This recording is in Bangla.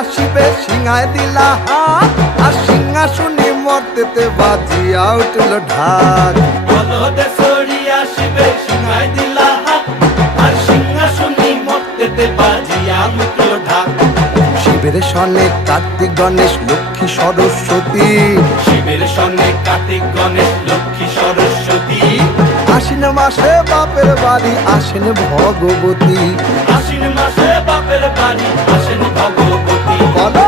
আসিবে সিংহায় দিলা হাত, আর সিংহাসনে মর্তেতে বাজিয়া উঠল ঢাক। বলদে সরি আসিবে সিংহায় দিলা হাত, আর সিংহাসনে মর্তেতে বাজিয়া উঠল ঢাক। শিবের সনে কার্তিক গণেশ লক্ষ্মী সরস্বতী, শিবের সনে কার্তিক গণেশ লক্ষ্মী সরস্বতী। আশ্বিন মাসে বাপের বাড়ি আসেন ভগবতী। আশ্বিন মাসে বাপের বাড়ি আসেন ভগবতী। বলো